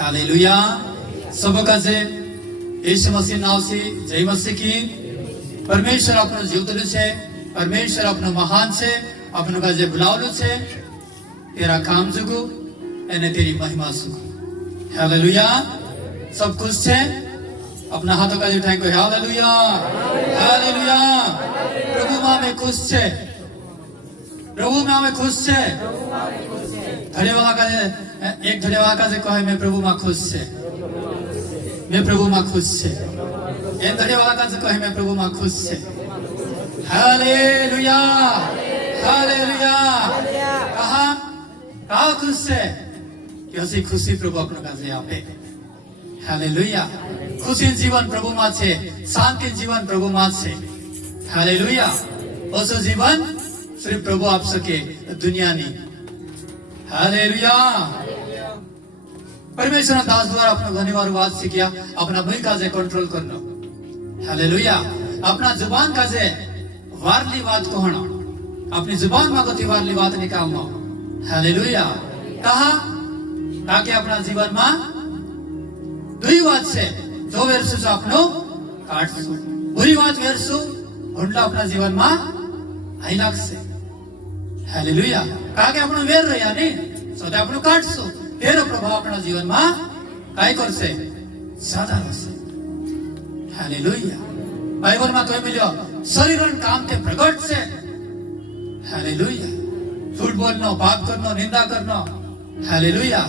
Hallelujah. सबका से यीशु मसीह नाम से जय मसीह की। परमेश्वर अपनो जीवतलु छे, परमेश्वर अपनो महान छे, अपनो का जे बुलावलु छे, तेरा काम जुगु एने तेरी महिमा सुगु। हालेलुया। सब खुश छे? अपना हाथों का उठाई को हालेलुया हालेलुया। प्रभु मां में खुश छे, प्रभु मां में खुश छे। धन्यवाद का एक धन्यवाद का से कहे मैं प्रभु मां खुश छे, मैं प्रभु मां खुश छे। एक धन्यवाद का से कहे मैं प्रभु मां खुश छे। Hallelujah hallelujah. कहा कहा खुश छे कि हसी खुशी प्रभु अपनो का से आपे। हालेलुया। खुशी जीवन प्रभु मां छे, शांति जीवन प्रभु मां छे। हालेलुया। ओसो जीवन सिर्फ प्रभु आप सके, दुनिया नहीं। हालेलुया। परमेश्वर दास द्वारा अपना धन्यवाद वाद से किया, अपना मुंह का जे कंट्रोल करना। हालेलुया। अपना जुबान का जे वारली बात कहना, अपनी जुबान में कोई वारली बात निकालना। हालेलुया। कहा ताकि अपना जीवन में दुई बात से जो वेरसु से अपनो काटसु, बुरी बात वेरसु उल्टा अपना जीवन में आई लागसे। हालेलुया। कहा कि अपनो वेर रह्या नहीं सदा अपनो काटसु, तेरो प्रभाव अपना जीवन में काय करसे ज्यादा होसे। हालेलुया। बाइबल में तो मिलो शरीर काम के प्रकट से। हालेलुया। झूठ बोलना, पाप करना, निंदा करना। हालेलुया।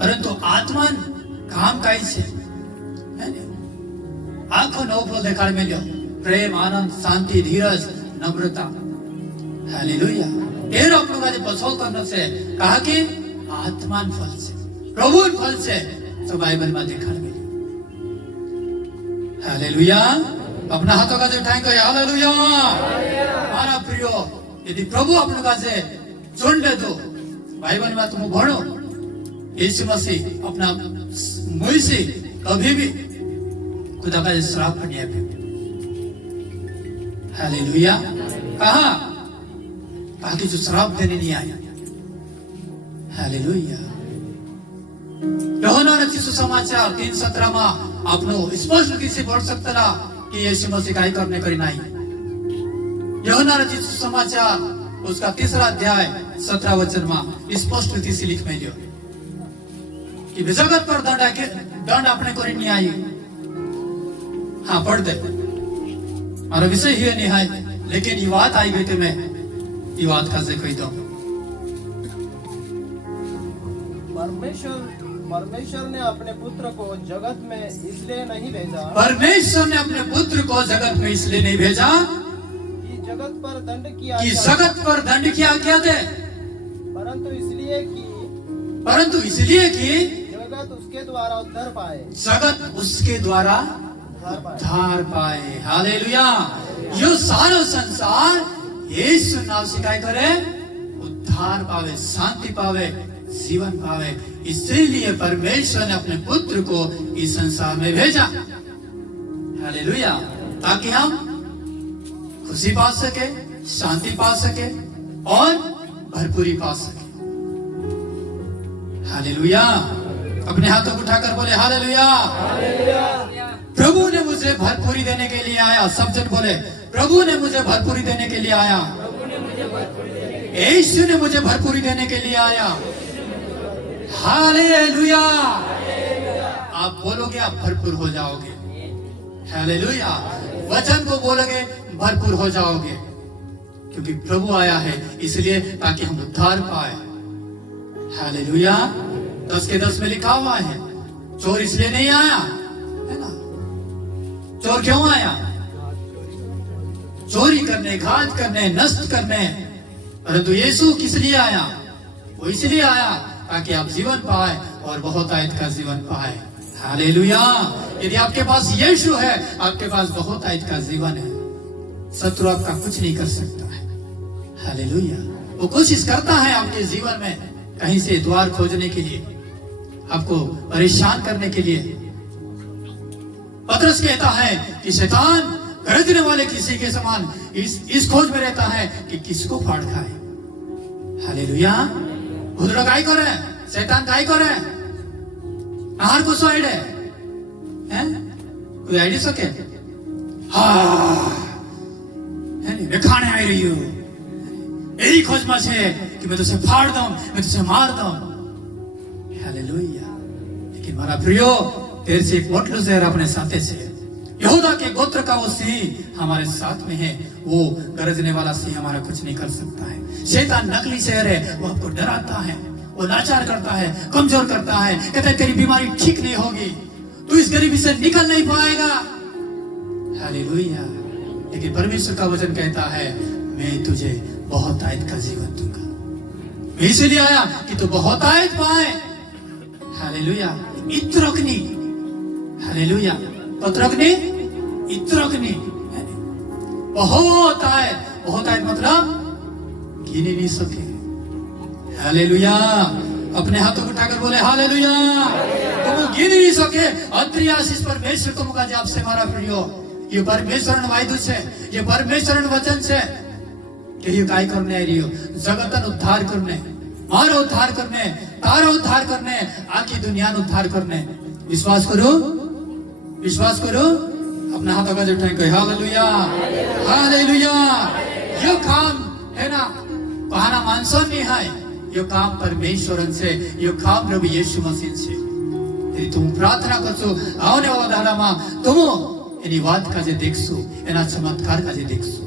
परंतु आत्मन काम काई से आंखों नौ फल देखाड़ मिलो, प्रेम, आनंद, शांति, धीरज, नम्रता। हालेलुया। तेरा अपनों का जो पसंद करने से कहा कि आत्मान फल से, प्रभु फल से तो बाइबल में देखाड़ मिलो। हालेलुया। अपना हाथों का जो उठाएं को हालेलुया। हमारा प्रियो यदि प्रभु अपनों का से चुन ले दो, बाइबल में तुम बढ़ो। यीशु मसीह अपना मुंह से कभी भी खुदा का श्राप नहीं है। हालेलुया। कहा कि जो श्राप देने नहीं आया। हालेलुया। यूहन्ना रचित सुसमाचार 3:17 में आपनो स्पष्ट रीति से पढ़ सकता रहा कि यीशु मसीह काय करने करी नहीं। यूहन्ना रचित सुसमाचार उसका 3 अध्याय 17 वचन में स्पष्ट रीति से लिख में लियो कि जगत पर दंड अपने को नहीं आई। हाँ पढ़ दे, हमारा विषय ही नहीं है, लेकिन ये बात आई गई तो मैं ये बात का से कोई तो परमेश्वर ने अपने पुत्र को जगत में इसलिए नहीं भेजा, परमेश्वर ने अपने पुत्र को जगत में इसलिए नहीं भेजा कि जगत पर दंड किया दे, परंतु इसलिए कि जगत उसके द्वारा उद्धार पाए, जगत उसके द्वारा उद्धार पाए। हालेलुया। यो सारा संसार यीशु नाम से काय करे, उद्धार पावे, शांति पावे, जीवन पावे। इसीलिए परमेश्वर ने अपने पुत्र को इस संसार में भेजा। हालेलुया। ताकि हम खुशी पा सके, शांति पा सके और भरपूरी पा सके। हालेलुया। अपने हाथों को उठाकर बोले हालेलुया। प्रभु ने मुझे भरपूरी देने के लिए आया। सब जन बोले प्रभु ने मुझे भरपूरी देने के लिए आया, यीशु ने मुझे भरपूरी देने के लिए आया। हालेलुया। आप बोलोगे आप भरपूर हो जाओगे। हालेलुया। वचन को बोलोगे भरपूर हो जाओगे, क्योंकि प्रभु आया है इसलिए ताकि हम उद्धार पाए। हालेलुया। 10:10 में लिखा हुआ है, चोर इसलिए नहीं आया, है ना? चोर क्यों आया? चोरी करने, घात करने, नष्ट करने। परंतु यीशु किस लिए आया? वो इसलिए आया ताकि आप जीवन पाए और बहुत आयत का जीवन पाए। हालेलुया। यदि आपके पास यीशु है, आपके पास बहुत आयत का जीवन है। शत्रु आपका कुछ नहीं कर सकता है। हालेलुया। वो कोशिश करता है आपके जीवन में कहीं से द्वार खोजने के लिए, आपको परेशान करने के लिए। पतरस कहता है कि शैतान खरीदने वाले किसी के समान इस खोज में रहता है कि किसको फाड़ खाए। हालेलुया। खुदरा काय करे, शैतान काय करे, आहार को सो आइडे हैं कोई आइडी सके हाँ है नहीं मैं खाने आई रही हूँ यही खोजमा छे कि मैं तुझे फाड़ दूं मैं तुझे मार दूं हालेलुया लेकिन मारा प्रियो तेरे से एक मोटलो शहर अपने साथे से यहूदा के गोत्र का वो सिंह हमारे साथ में है वो गरजने वाला सिंह हमारा कुछ नहीं कर सकता है शैतान नकली शहर है वो आपको डराता है वो लाचार करता है कमजोर करता है कहता है तेरी बीमारी ठीक नहीं होगी तू इस गरीबी से निकल नहीं पाएगा हालेलुया लेकिन परमेश्वर का वचन कहता है मैं तुझे बहुत आयत का जीवन दूंगा मैं इसलिए आया कि तू बहुत आयत पाए हालेलुया इत्रकनी हालेलुया पत्रकनी इत्रकनी बहुत आयत मतलब गिने नहीं सके हालेलुया अपने हाथों को उठाकर बोले हालेलुया तुम गिन नहीं सके अत्रियासीस परमेश्वर को मुका जाप से मारा प्रियो ये परमेश्वर वायदु छे ये परमेश्वर वचन छे कि ये काय करने आई रही हो जगतन उद्धार करने मारो उद्धार करने तारो उद्धार करने आखी दुनिया नो उद्धार करने विश्वास करो अपना हाथों का उठाएं कहे हालेलुया हालेलुया ये काम है ना बहाना मानसों नहीं है ये काम परमेश्वरन से ये काम प्रभु यीशु मसीह से यदि तुम प्रार्थना करছো આવને વાળા દાડામાં तुम એની વાત કાજે દેખશો એના ચમત્કાર કાજે દેખશો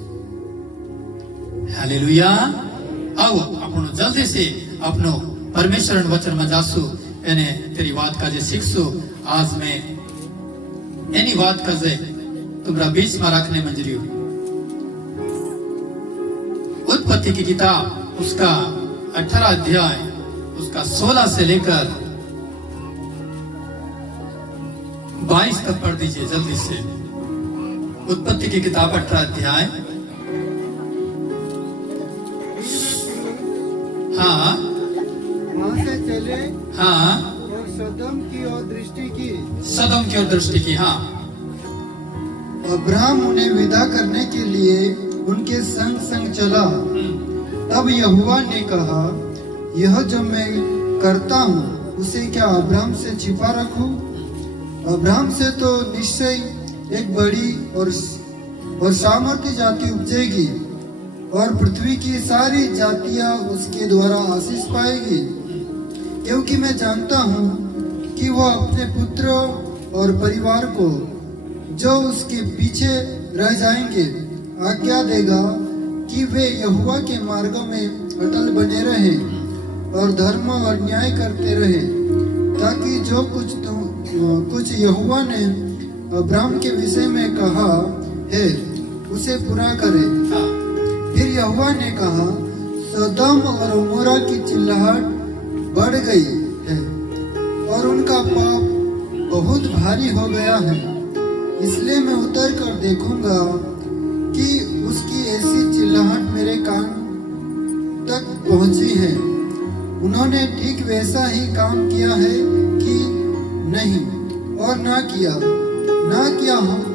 हालेलुया आओ આપણો જલ્દી से अपनो परमेश्वर वचन में जासु એને तेरी बात काजे सीखसु आज मैं एनी बात काजे तुम्हारा बीच में रखने मंजूरी हो उत्पत्ति की किताब उसका 18 अध्याय उसका 16 से लेकर 22 तक पढ़ दीजिए जल्दी से उत्पत्ति की किताब 18 अध्याय हाँ वहाँ से चले हाँ और सदम की ओर दृष्टि की हाँ अब्राहम उन्हें विदा करने के लिए उनके संग संग चला तब यहोवा ने कहा यह जो मैं करता हूँ उसे क्या अब्राहम से छिपा रखूं? अब्राहम से तो निश्चय एक बड़ी और सामर्थ्य जाति उपजेगी और पृथ्वी की सारी जातियां उसके द्वारा आशीष पाएगी क्योंकि मैं जानता हूँ कि वह अपने पुत्रों और परिवार को जो उसके पीछे रह जाएंगे आज्ञा देगा कि वे यहोवा के मार्गों में अटल बने रहें और धर्म और न्याय करते रहें ताकि जो कुछ यहोवा ने अब्राहम के विषय में कहा है उसे पूरा करे। फिर यहोवा ने कहा सदम और अमोरा की चिल्लाहट बढ़ गई है और उनका पाप बहुत भारी हो गया है इसलिए मैं उतर कर देखूंगा कि उसकी ऐसी चिल्लाहट मेरे कान तक पहुंची है उन्होंने ठीक वैसा ही काम किया है कि नहीं और ना किया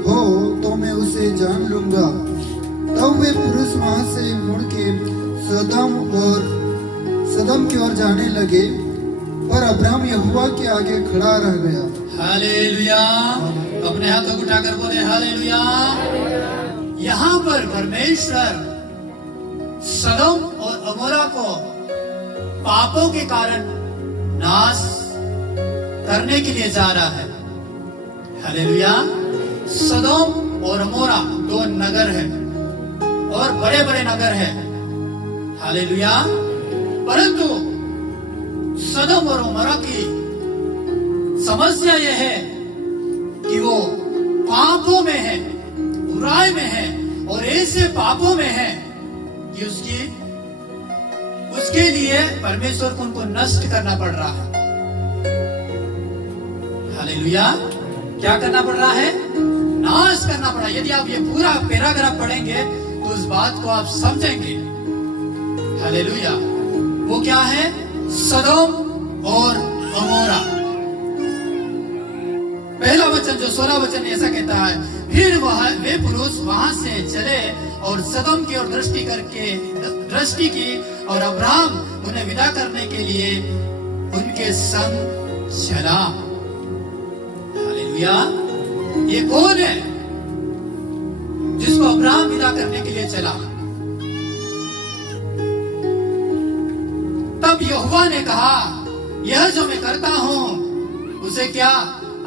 हो तो मैं उसे जान लूंगा। तब वे पुरुष वहां से मुड़ के सदम की ओर जाने लगे पर अब्राहम यहोवा के आगे खड़ा रह गया। हालेलुया अपने हाथों को उठाकर बोले हालेलुया। यहाँ पर परमेश्वर सदम और अमोरा को पापों के कारण नाश करने के लिए जा रहा है। हालेलुया सदम और अमोरा दो नगर है और बड़े बड़े नगर है। हालेलुया परंतु सदम और अमोरा की समस्या यह है कि वो पापों में है बुराई में है और ऐसे पापों में है कि उसके लिए परमेश्वर को उनको नष्ट करना पड़ रहा है। हालेलुया क्या करना पड़ रहा है? नाश करना पड़ा। यदि आप ये पूरा पैराग्राफ पढ़ेंगे तो उस बात को आप समझेंगे। हालेलुया वो क्या है? सदोम और अमोरा। पहला वचन जो 16 वचन ऐसा कहता है फिर वे पुरुष वहां से चले और सदम की ओर दृष्टि की और अब्राहम उन्हें विदा करने के लिए उनके संग चला। हालेलुया। ये कौन है जिसको अब्राहम विदा करने के लिए चला? तब यहोवा ने कहा, यह जो मैं करता हूं उसे क्या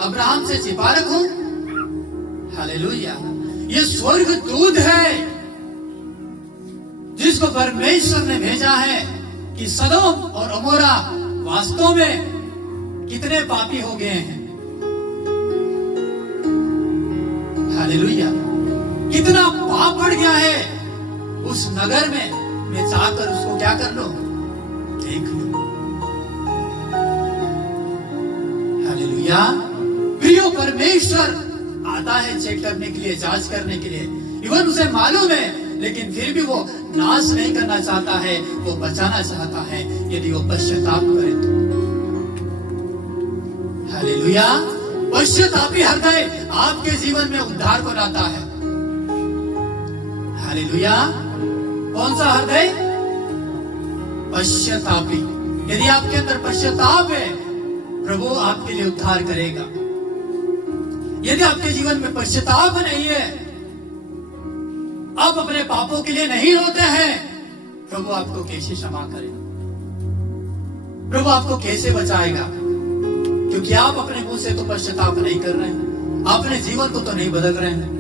अब्राहम से छिपा रखूं? हालेलुया। ये स्वर्ग दूत है जिसको परमेश्वर ने भेजा है कि सदोम और अमोरा वास्तव में कितने पापी हो गए हैं। हालेलुया। कितना पाप बढ़ गया है उस नगर में। मैं चाहकर उसको क्या कर लो, देख लो। हालेलुया। प्रियो, परमेश्वर आता है चेक करने के लिए, जांच करने के लिए। इवन उसे मालूम है, लेकिन फिर भी वो नाश नहीं करना चाहता है, वो बचाना चाहता है यदि वो पश्चाताप करे तो। हालेलुया। पश्चातापी हृदय आपके जीवन में उद्धार को लाता है। हालेलुया। कौन सा हृदय? पश्चातापी। यदि आपके अंदर पश्चाताप है, प्रभु आपके लिए उद्धार करेगा। यदि आपके जीवन में पश्चाताप नहीं है, आप अपने पापों के लिए नहीं रोते हैं, प्रभु आपको कैसे क्षमा करेगा? प्रभु आपको कैसे बचाएगा? क्योंकि आप अपने मुंह से तो पश्चाताप नहीं कर रहे हैं, अपने जीवन को तो नहीं बदल रहे हैं।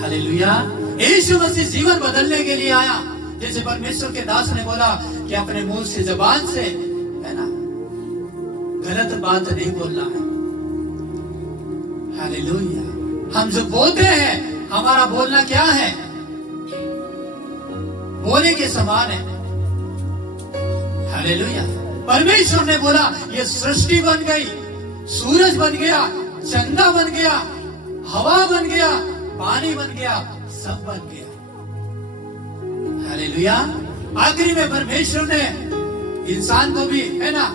हालेलुया। यीशु मसीह जीवन बदलने के लिए आया। जैसे परमेश्वर के दास ने बोला कि अपने मुंह से, जबान से, है ना, गलत बात नहीं बोलना है। हालेलुया। हम जो बोलते हैं, हमारा बोलना क्या है? बोले के समान है। हालेलुया। परमेश्वर ने बोला, ये सृष्टि बन गई, सूरज बन गया, चंदा बन गया, हवा बन गया, पानी बन गया, सब बन गया। हालेलुया। आखिरी में परमेश्वर ने इंसान को भी, है ना,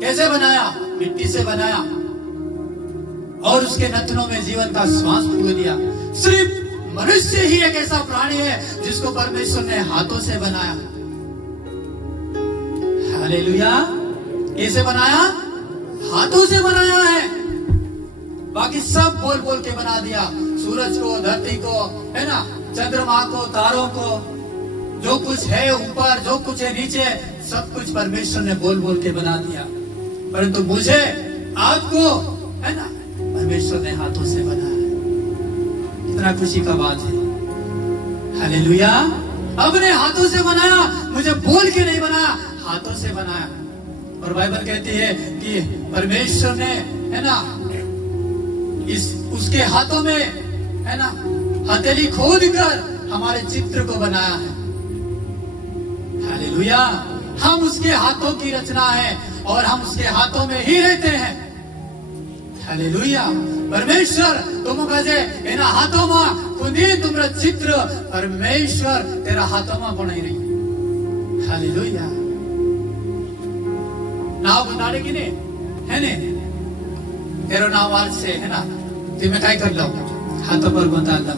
कैसे बनाया? मिट्टी से बनाया और उसके नथनों में जीवन का श्वास फूंक दिया। सिर्फ मनुष्य ही एक ऐसा प्राणी है जिसको परमेश्वर ने हाथों से बनाया। हालेलुया। कैसे बनाया? हाथों से बनाया है। बाकी सब बोल बोल के बना दिया। सूरज को, धरती को, है ना, चंद्रमा को, तारों को, जो कुछ है ऊपर, जो कुछ है नीचे, सब कुछ परमेश्वर ने बोल बोल के बना दिया। परंतु मुझे, आपको, है ना, परमेश्वर ने हाथों से बनाया। कितना खुशी का बात है। हालेलुया। अपने हाथों से बनाया, मुझे बोल के नहीं बनाया, हाथों से बनाया। और बाइबल कहती है कि परमेश्वर ने, है ना, उसके हाथों में, है ना, हथेली खोद कर हमारे चित्र को बनाया है। हालेलुया। हम उसके हाथों की रचना है और हम उसके हाथों में ही रहते हैं। हालेलुया। परमेश्वर तुम कहे एना हाथों में खुदी तुम्हारा चित्र परमेश्वर तेरा हाथों में बनाई रही। हालेलुया। नाव बनाने की ने, है ने, तेरो नाव आज से, है ना, तुम्हें काय कर लो, हाथों पर बंधा लो।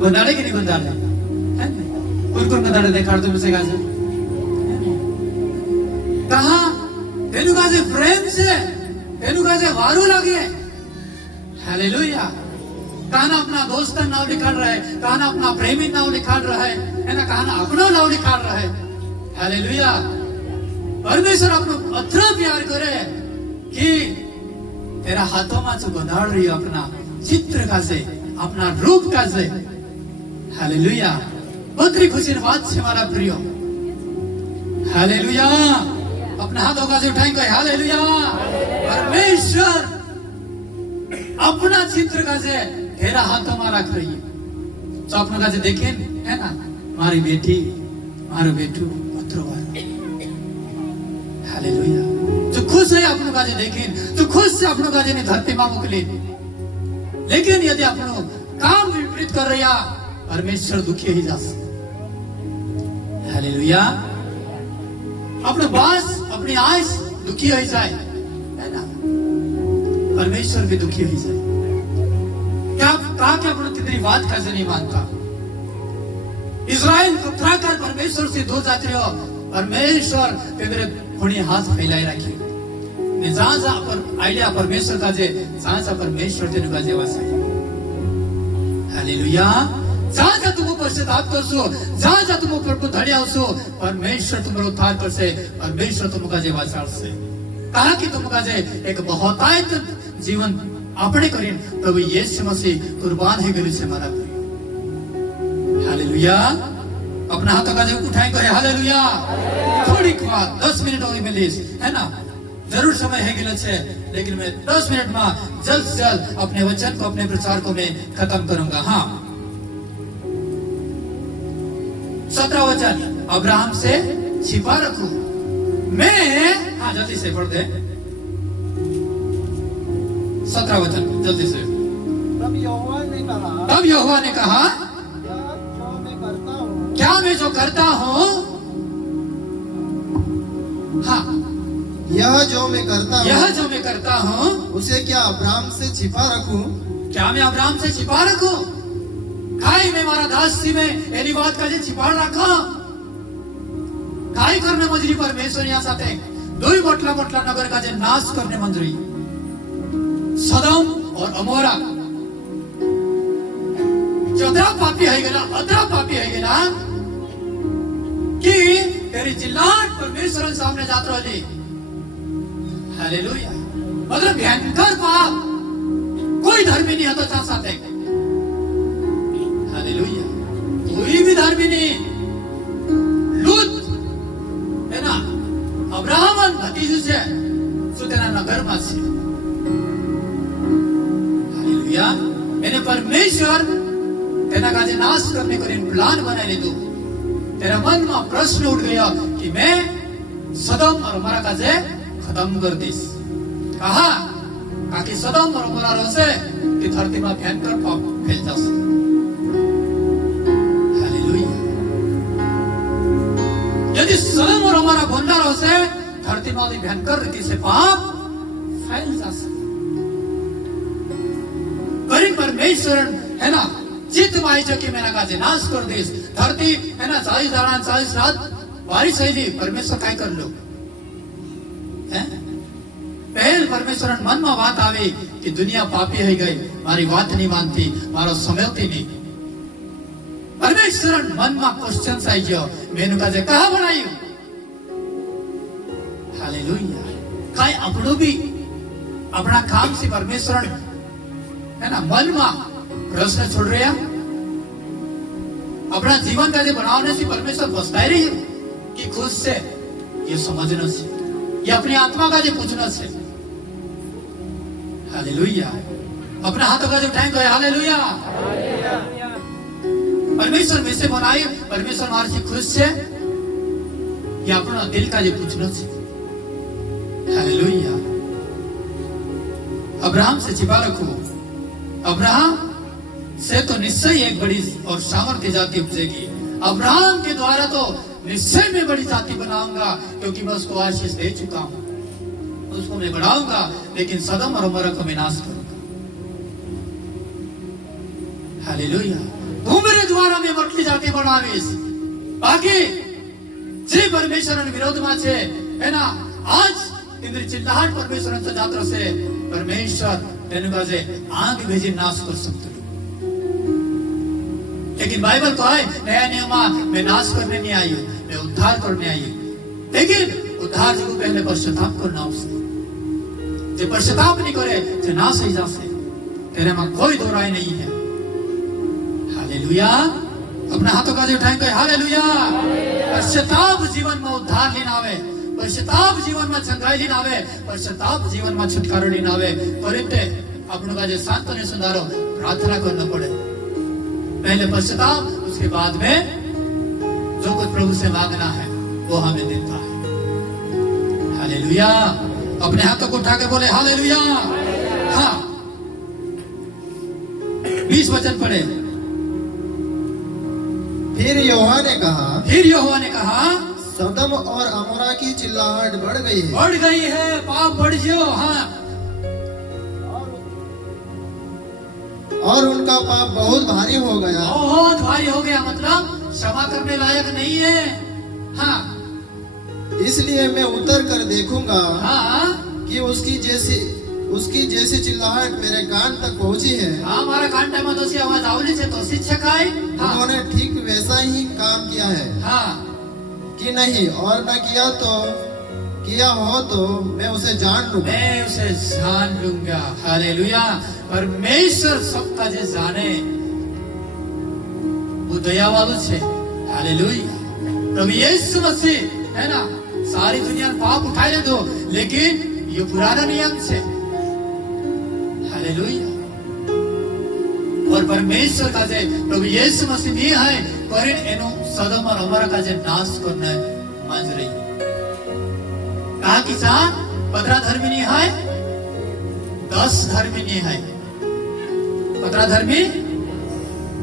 बंधाने की नहीं बंधाने, है ने, कौन बंधाने देखा तुम से काजे? कहा तेनु काजे प्रेम से, तेनु काजे वारू लगे। हालेलुया। कहा ना अपना दोस्त नाव निकाल रहा है, कहा ना अपना प्रेमी नाव निकाल रहा है ना, कहा ना अपना नाव निकाल रहा है। हालेलुया। परमेश्वर अपनो अത്ര प्यार करे कि तेरा हाथों में जो बंधाड़ रही अपना चित्र का से, अपना रूप का से। हालेलुया। बहुत खुशी बात से हमारा प्रियो। हालेलुया। अपना हाथों का जो उठाएंगे, हालेलुया। परमेश्वर अपना चित्र का से तेरा हाथों में रख रही है। तो अपनों का जो देखें, है ना, हमारी बेटी, हमारा बेटू, पुत्र, हालेलुया। तो खुश है अपनों का जो देखें, तो खुश से अपनों का जो धरती मां मोकली। लेकिन यदि अपनों काम विपरीत कर रहा, परमेश्वर दुखी ही जा सकता। हालेलुया। अपना बास, अपनी आयस दुखी हो जाए, है ना, परमेश्वर भी दुखी हो जाए। क्या कहा कि अपनों तेरी बात कैसे नहीं मानता? इस्राएल को त्राकर परमेश्वर से दूर जाते हो, परमेश्वर तेरे खुणी हाथ फैलाए रखी। जाजा पर आयडिया परमेश्वर का जे जाजा परमेश्वर तेनु का जेवा से हालेलुया जाजा तुम पश्चाताप करसो जाजा तुम प्रभु धड़िया होसो परमेश्वर तुम्हारा उद्धार करसे परमेश्वर तुमका जेवा चालसे कहा कि तुमका जे एक बहुतायत जीवन अपने करीन प्रभु यीशु मसीह कुर्बान है गली से मारा हालेलुया अपना हाथों का जो उठाए करे हालेलुया थोड़ी बात 10 मिनट और मिली है ना जरूर समय है गिला छे लेकिन मैं 10 मिनट में जल्द से जल्द अपने वचन को अपने प्रचार को मैं खत्म करूंगा हाँ 17 वचन अब्राहम से छिपा रखूं मैं हाँ जल्दी से पढ़ दे 17 वचन जल्दी से तब यहोवा ने कहा क्या मैं जो करता हूँ हाँ यह जो मैं करता हूँ उसे क्या अब्राहम से छिपा रखूं? क्या मैं अब्राहम से छिपा रखूं काय मैं मारा दासी में एनी बात का जे छिपा रखा काय करने मंजरी परमेश्वर यहाँ साथे दुई मोटला मोटला नगर का जे नाश करने मंजरी सदम और अमोरा जो अदरा पापी है गेला कि तेरी जिल्लाट परमेश्वर सामने जात रही हालेलुया मतलब भयंकर पाप कोई धर्मी नहीं होता चाह साथे हालेलुया कोई भी धर्मी नहीं लूत है ना अब्राहम भतीजू से सो तेरा नगर में से हालेलुया मैंने परमेश्वर तेरा काजे नाश करने को प्लान बनाए ले दो तेरा मन में प्रश्न उठ गया कि मैं सदम और अमोरा काजे खत्म कर दिस कहा ताकि सदम और अमोरा रसे कि धरती में भयंकर पाप फैल जाए हालेलुया यदि सदम और अमोरा भंडार रसे धरती में भयंकर रीति से पाप फैल जाए करीन परमेश्वर है ना चित्त माई जो कि मैंने काजे नाश कर दिस धरती है ना 40 रात बारिश है परमेश्वर काय कर लो पहल परमेश्वर मन में बात आवे कि दुनिया पापी है गई मारी बात नहीं मानती मारो समझती नहीं परमेश्वर मन में क्वेश्चन आई गयो मैंने काजे कहा बनाई हालेलुया काय अपनो भी अपना काम से परमेश्वर है ना मन में प्रश्न छोड़ रहे हैं अपना जीवन का बनाने से परमेश्वर बसता ही रही है कि खुद से ये समझना से ये अपनी आत्मा का जो पूछना से हालेलुया अपना हाथों का जो उठाएं गए हालेलुया परमेश्वर में से बनाए परमेश्वर हमारे से खुद से ये अपना दिल का जो पूछना से हालेलुया अब्राहम से छिपा रखो अब्राहम से तो निश्चय एक बड़ी और सामर्थ्य जाति उपजेगी अब्राहम के द्वारा तो निश्चय में बड़ी जाति बनाऊंगा क्योंकि मैं उसको आशीष दे चुका हूं उसको मैं बढ़ाऊंगा लेकिन सदम और अमोरा को मैं नाश करूंगा हालेलुया तुम्हारे द्वारा मैं मटली जाति बनावीस बाकी जे परमेश्वर विरोध में छे है ना आज इंद्र चिल्लाहट परमेश्वर से जात्र से परमेश्वर तेनु का जे आग भेजी नाश कर सकते लेकिन बाइबल को है नया नियम में नाश करने नहीं आई मैं उद्धार करने आई लेकिन उद्धार जो पहले पश्चाताप करना उसको जो पश्चाताप नहीं करे जो नाश ही जा से तेरे में कोई दो राय नहीं है हालेलुया अपने हाथों का जो उठाएंगे हालेलुया पश्चाताप जीवन में उद्धार लेना आवे पश्चाताप जीवन में चंगाई लेना आवे पश्चाताप जीवन में छुटकारा लेना आवे परिते अपनों का जो शांत ने सुधारो प्रार्थना करना पड़े पहले पश्चाताप उसके बाद में जो कुछ प्रभु से मांगना है वो हमें देता है हालेलुया अपने हाथों को उठा के बोले हालेलुया हाँ 20 वचन पढ़े फिर यहोवा ने कहा सदम और अमोरा की चिल्लाहट बढ़ गई है पाप बढ़ जियो हाँ और उनका पाप बहुत भारी हो गया मतलब क्षमा करने लायक नहीं है हाँ इसलिए मैं उतर कर देखूंगा हाँ कि उसकी जैसी चिल्लाहट मेरे कान तक पहुंची है। हाँ, हमारा कान टाइम तो सी आवाज आवली से तो शिक्षक है। हाँ, उन्होंने ठीक वैसा ही काम किया है हाँ, कि नहीं, और न किया हो तो मैं उसे जान लूंगा। मैं उसे जान लूंगा। हालेलुया। परमेश्वर सबका जे जाने वो दया वालों छे। हालेलुया। प्रभु यीशु मसीह है ना, सारी दुनिया में पाप उठाए ले दो, लेकिन ये पुराना नियम छे। हालेलुया। और परमेश्वर का जे प्रभु यीशु मसीह नहीं है, पर एनो सदम और अमरा का जे नाश करना मांग रही है। कहा कि सा 15 धर्मी नहीं है, 10 धर्मी नहीं है। 15 धर्मी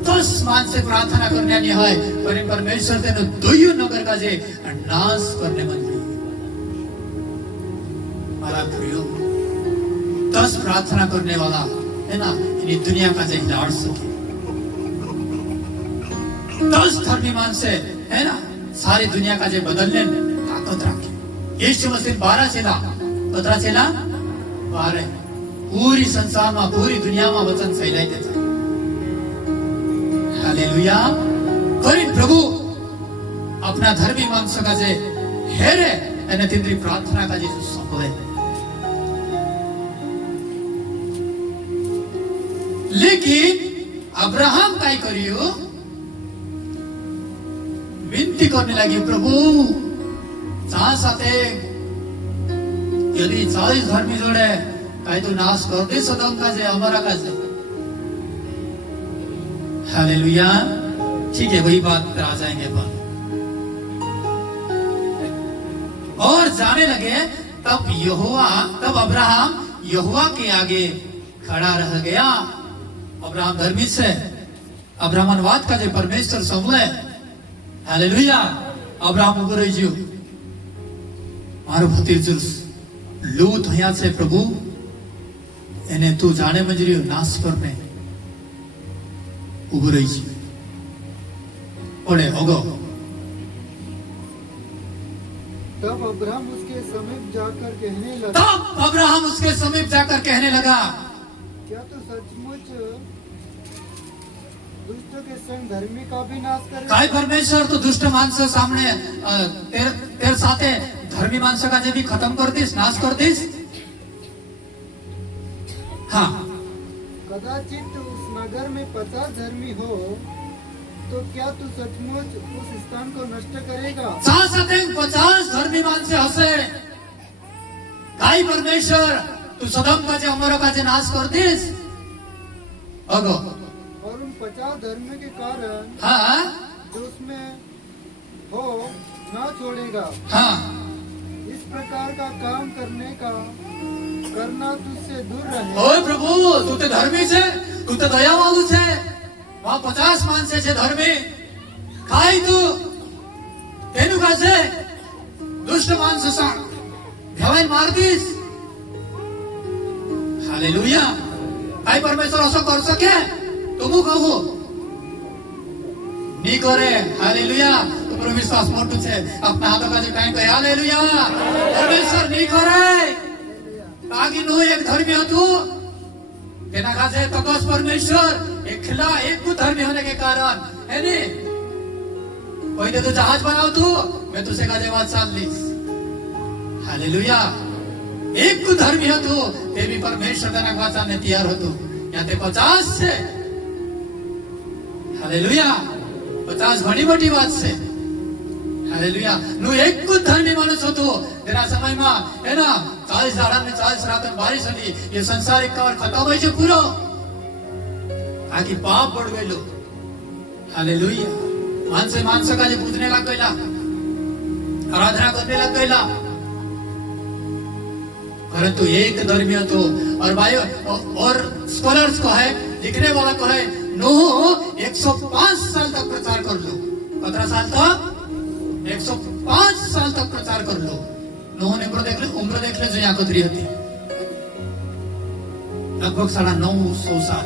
10 मान से प्रार्थना करने नहीं है, पर परमेश्वर तेनो दुयो नगर का जे नाश करने मन रही है। हमारा प्रियो 10 प्रार्थना करने वाला है ना, इन्हीं दुनिया का जे लाड़ सके। 10 धर्मी मान से है ना, सारी दुनिया का जे बदलने ताकत रखे। यीशु मसीह 12 चेला, 15 चेला 12 पूरी संसार में, पूरी दुनिया में वचन फैलाई देता। हालेलुया। पर प्रभु अपना धर्मी मांस का जे हेरे અને તેની प्रार्थना का जे संभवे। लेकिन अब्राहम काय करियो, विनती करने लगी, प्रभु जहाँ साथे यदि 40 धर्मी जोड़े कहीं तो नाश कर दे सदम का जे हमारा का जे। हालेलुया। ठीक है, वही बात पर आ जाएंगे अपन। और जाने लगे, तब अब्राहम यहोवा के आगे खड़ा रह गया। अब्राहम धर्मी से अब्राह्मणवाद का जे परमेश्वर समले। हालेलुया। अब्राहम उभो रही जियो, मारो भतीजो लूत हया से प्रभु एने तू जाने मंजरी नाश करने उभो रही जी। ओडे ओगो। तब अब्राहम उसके समीप जाकर कहने लगा, क्या तो सचमुच दुष्ट के संग धर्मी का भी नाश करेगा? काय परमेश्वर तो दुष्ट माणसं सामने तेर साथे धर्मी माणसं का जे भी खत्म कर दिस, नाश कर दिस। हाँ, कदाचित उस नगर में 50 धर्मी हो तो क्या तू सचमुच उस स्थान को नष्ट करेगा? 50 धर्मी माणसे हसे, काय परमेश्वर तू सदम का जे अमरो का जे नाश कर दिस। अगो, और उन 50 धर्मी के कारण हाँ, जो उसमें हो ना छोड़ेगा। हाँ, इस प्रकार का काम करना तुझसे दूर रहे। ओए प्रभु, तू तो धर्मी छे, तू तो दया वालू छे। वहाँ 50 माणसे छे धर्मी, काय तू तेनु का छे दुष्ट माणसं सा भेवाई मार दिस। हालेलुया। काय परमेश्वर असं कर सके? तुमू कहू नहीं करे। हालेलुया। तो प्रभु विश्वास मोटू छे, अपना हाथों का जो टाइम पे हालेलुया। परमेश्वर नहीं करे ताकि नो एक धर्मी हतु तेना काजे तकस परमेश्वर एक धर्मी होने के कारण है ने पहिले तो जहाज बनाव तू, मैं तुझे काजे बात चाल लीस। हालेलुया। एक धर्मी हतु ते भी परमेश्वर तेना वाचा ने तैयार हतु। या ते 50 छे। हालेलुया। 50 घणी मोटी बात छे। हालेलुया। नु एक धर्मी माणूस होतो तेना समय में है ना 40 दाड़ा में 40 रात में बारिश हली। ये संसारिक कवर खत्म होई छे पूरो, आकी पाप बढ़ गयलो। हालेलुया। माणसं का जे पूजने लग गयला, आराधना करने लग गयला, परंतु एक धर्मी तो और भाई और स्कॉलर्स को है, लिखने वाला को है, नूह 105 साल तक प्रचार कर लो। 15 साल तक 105 साल तक प्रचार कर लो। नूह ने उम्र देख ले जो यहाँ कतरी होती लगभग 950 साल।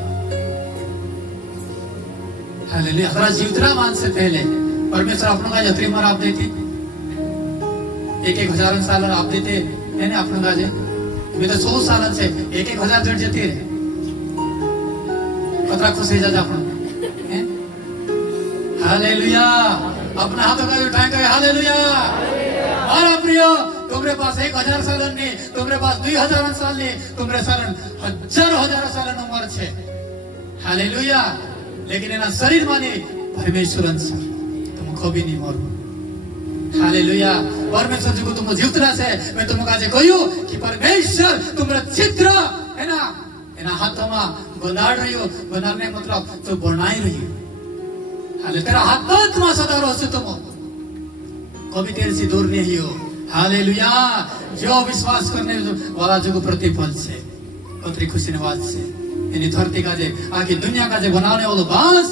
हालेलुया। हमारा जीवतरा मान से पहले परमेश्वर अपनों का यात्री मर आप देती 1,000 साल आप देते है ना अपनों का जे तुम्ही तर 100 सालांचे 1,000 जण जेते कतरा खुश है जाता आपण हालेलुया अपना हाथों का उठाएंगे हालेलुया हमारा प्रिय तुमरे पास 1,000 साल नहीं तुमरे पास 2,000 साल नहीं तुमरे साल हजारों साल उम्र छे हालेलुया लेकिन एना शरीर माने परमेश्वर अनुसार तुम कभी नहीं मरो हालेलुया परमेश्वर जी को तुम जीवतना से मैं तुमको आज कहूं कि परमेश्वर तुम्हारा चित्र है ना एना हाथों बनाड़ रही हो बनाने मतलब तो बनाई रही हो हाले तेरा हाथ में सदा रहो से तुम कभी तेरे से दूर नहीं हो हालेलुया जो विश्वास करने वाला जो प्रतिफल से कतरी खुशी नवाज से यानी धरती का जे आगे दुनिया का जे बनाने वाला बास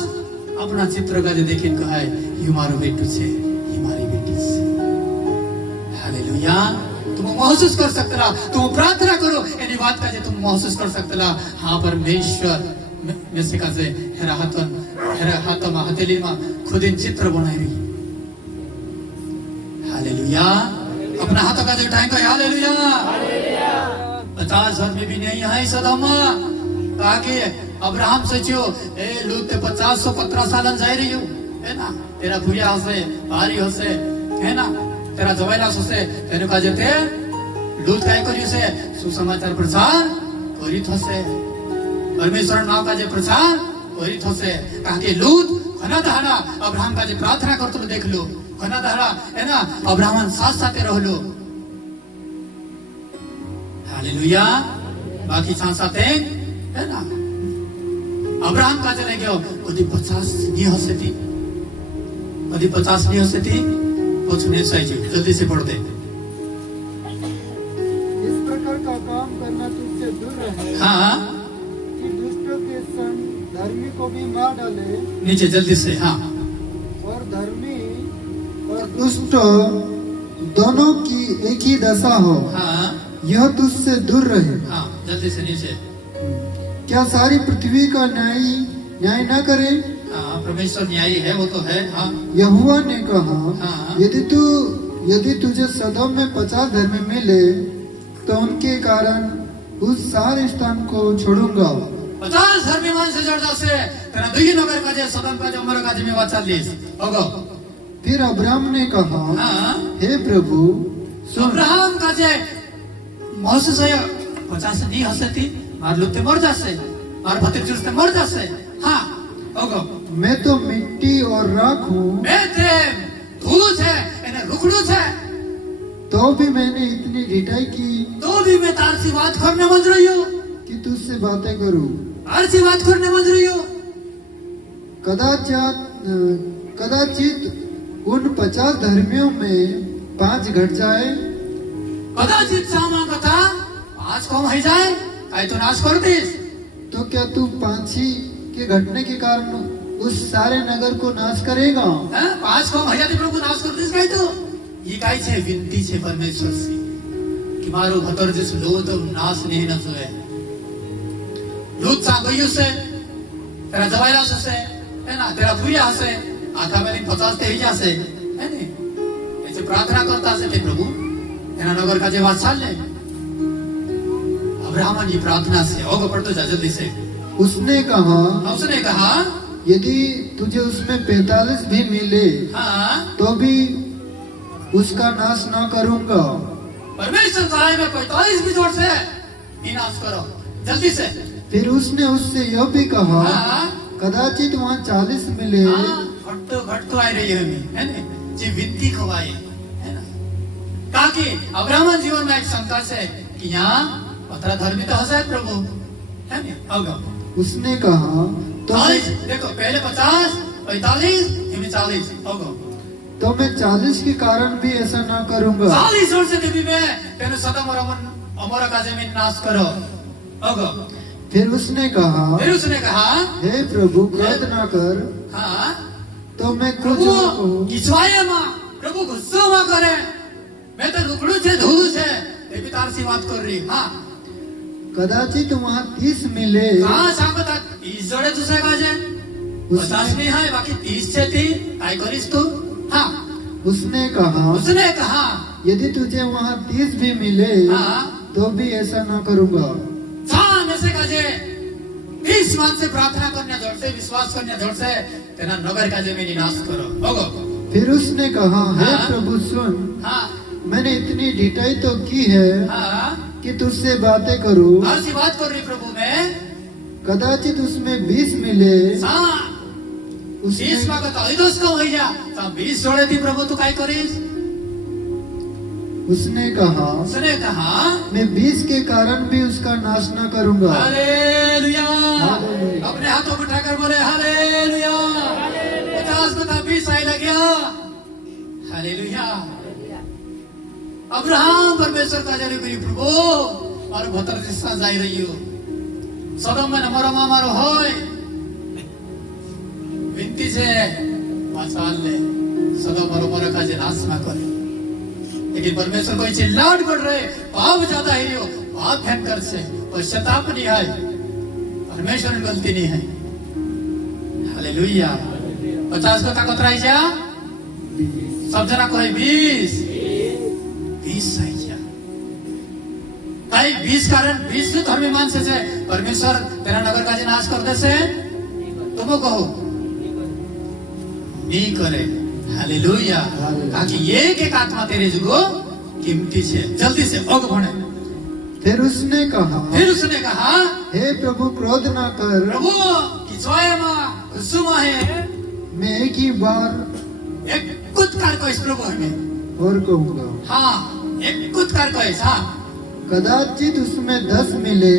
अपना चित्र का जे देखिन कहा है ये मारो बेटू से ये मारी बेटी से हालेलुया तुम महसूस कर सकते ला तुम प्रार्थना करो यानी बात का जे तुम महसूस कर सकते ला हाँ परमेश्वर में से का जे हेरा हाथों में हथेली में खुद इन चित्र बनाई रही हालेलुया अपना हाथों का जो उठाएंगे हालेलुया 50 में भी नहीं है सदमा ताकि अब्राहम सोचियो ए लोग ते 50-15 साल जाए रही हो है ना तेरा भूया हसे भारी हसे है ना तेरा जवाइला हसे तेरे का जेते लूत काय करियो से सुसमाचार प्रचार करित हसे परमेश्वर नाम का जे प्रचार करित हसे ताकि लूत खना दहरा अब्राहम का जे प्रार्थना करतो देख लो खना दहरा है ना अब्राहम साथ साथ रहलो हालेलुया बाकी साथ साथ है ना अब्राहम का चले गयो कदी 50 नहीं हो सकती कदी 50 नहीं हो सकती कुछ नहीं सही जी जल्दी से पढ़ दे इस प्रकार का काम करना तुझसे दूर रहे हाँ कि दुष्टों के संग धर्मी को भी मार डाले नीचे जल्दी से हाँ और धर्मी और दुष्ट दोनों की एक ही दशा हो हाँ यह तुझसे दूर रहे हाँ जल्दी से नीचे क्या सारी पृथ्वी का न्याय न करे हाँ परमेश्वर न्यायी है वो तो है हाँ यहोवा ने कहा हाँ। यदि तुझे सदोम में 50 धर्मी मिले तो उनके कारण उस सारे स्थान को छोड़ूंगा 50 धर्मी मान से जड़ से तेरा दुई नगर का जे सदम का जे उमर का जे में वाचा लीस होगो फिर अब्राहम ने कहा हाँ हे प्रभु सुन अब्राहम का जे महसूस है 50 नहीं हो सकती मार लुते मर जासे मार भतीजे से मर जासे हाँ होगो मैं तो मिट्टी और राख हूँ मैं ते धूल है इन्हें रुखड़ू है तो भी मैंने इतनी ढिठाई की तो भी मैं तार सी बात करने मंज रही हूँ कि तुझसे बातें करूं तार सी बात करने मंज रही हूँ कदाचित उन 50 धर्मियों में 5 घट जाए कदाचित सामा कथा आज कौन है जाए आई तो नाश कर दीस तो क्या तू 5 के घटने के कारण उस सारे नगर को नाश करेगा? आज कौन है जाती प्रभु नाश कर दीस काय तो ये काय छे विनती छे परमेश्वर से कि मारो भतर जिस लो तो नाश नहीं न होए लूत सांगयो से तेरा जवाइला से है ना तेरा भूया से आखा में 50 ते ही जासे है ने ऐसे प्रार्थना करता से ते प्रभु तेरा नगर का जे वात्सल्य अब्राहम की प्रार्थना से होगा पढ़ते जा जल्दी से उसने कहा यदि तुझे उसमें 45 भी मिले हाँ तो भी उसका नाश न करूंगा परमेश्वर कहा है मैं 45 भी जोड़ से नाश करो जल्दी से फिर उसने उससे यह भी कहा हाँ कदाचित वहाँ 40 मिले घट तो आ रही है ना जी विनती खवाई है ना ताकि अब्राहम जीवन में एक शंका से कि यहाँ 15 धर्मी तो हो जाए प्रभु है ना होगा उसने कहा तो 40 देखो पहले 50 45 इनमें 40 होगा तो मैं 40 के कारण भी ऐसा ना करूंगा 40 वर्ष से भी मैं तेरे सदम और अमर का जमीन नाश करो होगा फिर उसने कहा हे प्रभु क्रोध ना कर हाँ तो मैं कुछ प्रभु किसवाए मां प्रभु गुस्सा मां करे मैं तो रुकड़ू छे धूलू छे ये भी तार सी बात कर रही हाँ कदाचित वहाँ 30 मिले हाँ सांगता 30 जोड़े तुझे काजे 50 नहीं है बाकी 30 छे थी काय करिस तू हाँ उसने कहा यदि तुझे वहाँ 30 भी मिले हाँ तो भी ऐसा न करूंगा। छान काजे 20 माणसे प्रार्थना करण्या जोडसे विश्वास करण्या जोडसे तेना नगर काजे में नाश करो होगो। फिर उसने कहा, हे हाँ। प्रभु सुन, हाँ मैंने इतनी ढिठाई तो की है हाँ कि तुझसे बातें करूं। ऐसी बात कर रही प्रभु में कदाचित उसमें 20 मिले। हाँ 20 उसने मागो तो दोस्त को हो जा तो 20 जोड़े थी प्रभु तू काय करीस। उसने कहा, उसने कहा मैं 20 के कारण भी उसका नाश न करूंगा। हालेलुया। हालेलुया। अपने हाथों में उठाकर बोले हालेलुया। 50 बता 20 आई लग गया। हालेलुया। अब्राहम परमेश्वर का जरी करी प्रभु और भतर दिशा जाई रही हो सदम में नमरो मारो होय विनती से वाचाल ले सदम और मरो का जे नाश ना करे। लेकिन परमेश्वर कोई चिल्लाट कर रहे पाप ज्यादा है यो पाप भयंकर से पश्चाताप नहीं है परमेश्वर की गलती नहीं है। हालेलुया। 50 को ताकत रही जा सब जना को है 20 आई जा ताई 20 कारण 20 धर्मी मानसे से परमेश्वर तेरा नगर का जे नाश कर दे से तुम कहो नहीं करे। हालेलुया। ताकि एक आत्मा तेरे जुगो कीमती से जल्दी से अग बने। फिर उसने कहा, हे प्रभु क्रोध न कर। प्रभु कि स्वयं सुमा है मैं एक ही बार एक कुत्कार को इस प्रभु हमें और कहूंगा। हाँ एक कुत्कार को ऐसा कदाचित उसमें 10 मिले।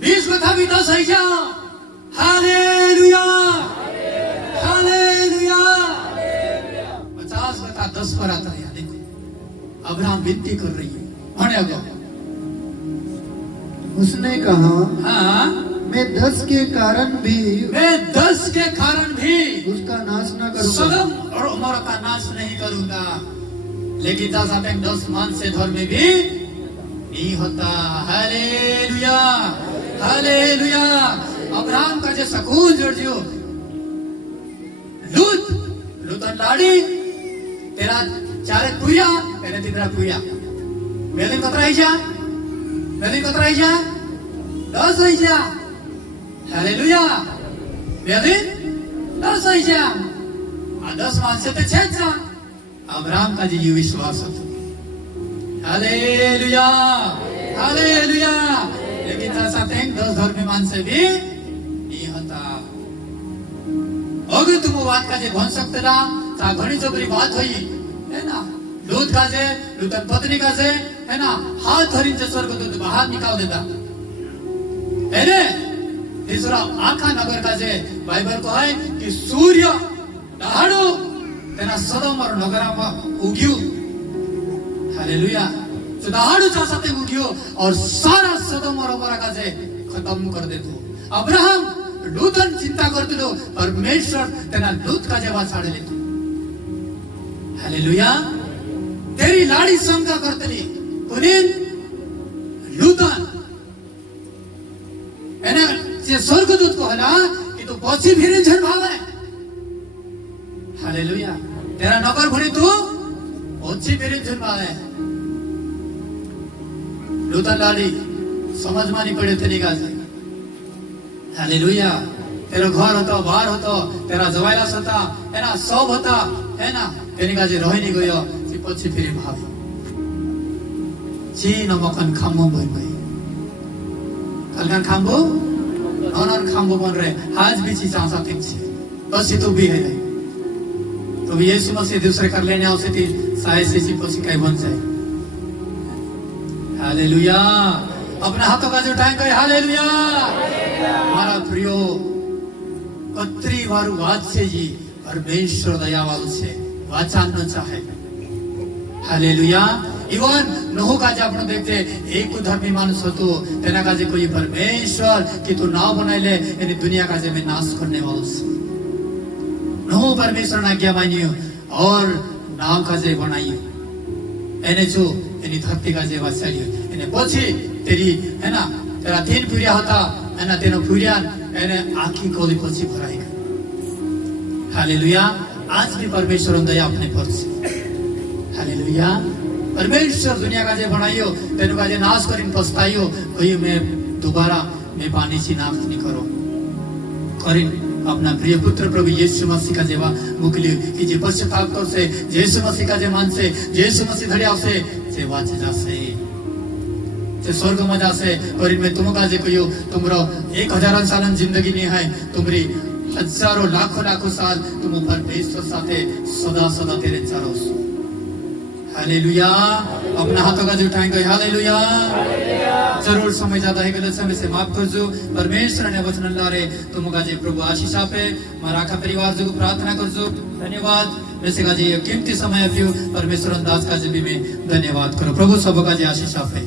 20 को था भी 10 है क्या। Hallelujah hallelujah. 50 बता 10 पर आता है। देखो अब्राहम विनती कर रही है होने को। उसने कहा, हाँ मैं 10 के कारण भी उसका नाश न करूंगा। सदम और उमर का नाश नहीं करूंगा। लेकिन 10 मान से धर्म में भी नहीं होता। Hallelujah hallelujah. अब्राहम का जो सकून जोड़ दियो लूतन लाड़ी तेरा चारे पुया तेरे तितरा पुया मेदिन कतरा ही जा 10 ही जा। हालेलुया। मेदिन 10 ही जा 10 माणसे ते 6 जा। अब्राहम का जी विश्वास होता। Hallelujah hallelujah. लेकिन ऐसा 10 धर्मी माणसे भी नहीं होता। अगर तुम बात का जे भन सकते ना ता घणी जबरी बात हुई है ना। लूत का जे लूतन पत्नी का जे है ना हाथ धरी से स्वर्गदूत बाहर निकाल देता है ने। तीसरा आखा नगर का जे बाइबल को है कि सूर्य दहाड़ो तेना सदम और नगरमा उग्यो। हालेलुया। तो दहाड़ो चा साथे उग्यो और सारा सदम और अमरा का जे खत्म कर दे दो। अब्राहम लूतन चिंता करते लो परमेश्वर तेना लूत का जे वाछाड़े लेतो। हालेलुया। तेरी लाड़ी शंका करतली पुनीन लूतन एने जे स्वर्गदूत को हला कि तू पछी फिरे झन भावे। हालेलुया। तेरा नगर भरी तू पछी फिरे झन भावे। लूतन लाड़ी समझ मानी पड़े तेरी का से। हालेलुया। तेरा घर होता बाहर होता तेरा जवायलास होता है ना सब होता है ना तेरी का जे रही नहीं गयो सी पछी फिरे भावे। ची नमकन खामो भई भई कलगन खाम्बो अनन खाम्बो बन रहे आज भी चीज आसा थिंग छे बस तो भी है तो भी यीशु मसीह दूसरे कर लेने आवसे थी साय से ची पछी काय बन जाए। हालेलुया। अपने हाथों का जो उठाएं कहे हालेलुया। हमारा प्रियो कतरी वारु वाद से जी परमेश्वर दयावाल से वाचान न चाहे। हालेलुया। इवन नोह का जे आपण देखते एक धर्मी मानुस होतो तेना का जे कोई परमेश्वर कि तू नाव बनाइले यानी दुनिया का जे में नाश करने वालो से नोह परमेश्वर ने आज्ञा मानियो और नाव का जे बनाइयो एने जो यानी धरती का जे वाचालियो एने पछि तेरी है ना तेरा 3 पुरिया होता है ना तेनो पुरिया एने आखी कोली पछि भराएगा। हालेलुया। आज भी परमेश्वर दया अपने पर से। हालेलुया। परमेश्वर दुनिया का जे बनाइयो तेनु का जे नाश करिन पछताइयो कहियो मैं दोबारा मैं पानी से नाश नहीं करो करिन अपना प्रिय पुत्र प्रभु यीशु मसीह का जेवा मुकली कि जे पश्चाताप कर से यीशु मसीह का जे मान से यीशु मसीह धड़िया से जे वाचे जा से जे स्वर्ग में जा से और इनमें तुम का जे कहियो तुमरो 1000 सालन जिंदगी नहीं है तुमरी हजारों लाखों लाखों साल तुम परमेश्वर साथे सदा सदा तेरे चारों हालेलुया अपना हाथों का जो उठाएंगे हालेलुया जरूर समय ज्यादा है गलत समय से माफ कर जो परमेश्वर ने वचन लारे तुम का जे प्रभु आशीष आपे मराठा परिवार जो प्रार्थना कर जो धन्यवाद वैसे का जे कीमती समय अभियो परमेश्वर अंदाज का जे भी में धन्यवाद करो प्रभु सब का जे आशीष आपे।